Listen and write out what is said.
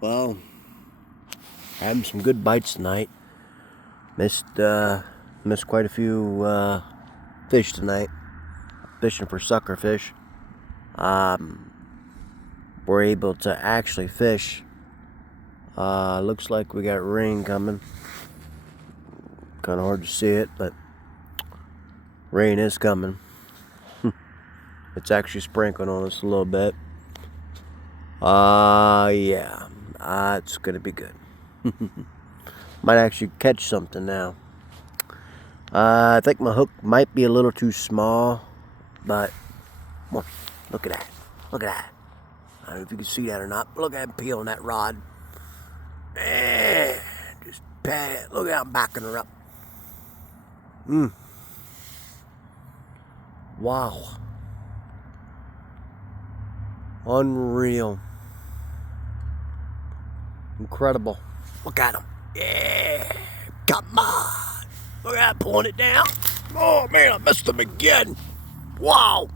Well, having some good bites tonight. Missed quite a few fish tonight. Fishing for sucker fish. We're able to actually fish. Looks like we got rain coming. Kind of hard to see it, but rain is coming. It's actually sprinkling on us a little bit. Yeah. It's gonna be good. Might actually catch something now. I think my hook might be a little too small, but come on, look at that. Look at that. I don't know if you can see that or not, but look at him peeling that rod. Man, just pat it. Look at how I'm backing her up. Wow. Unreal. Incredible. Look at him. Yeah. Come on. Look at that, pulling it down. Oh, man, I missed him again. Wow.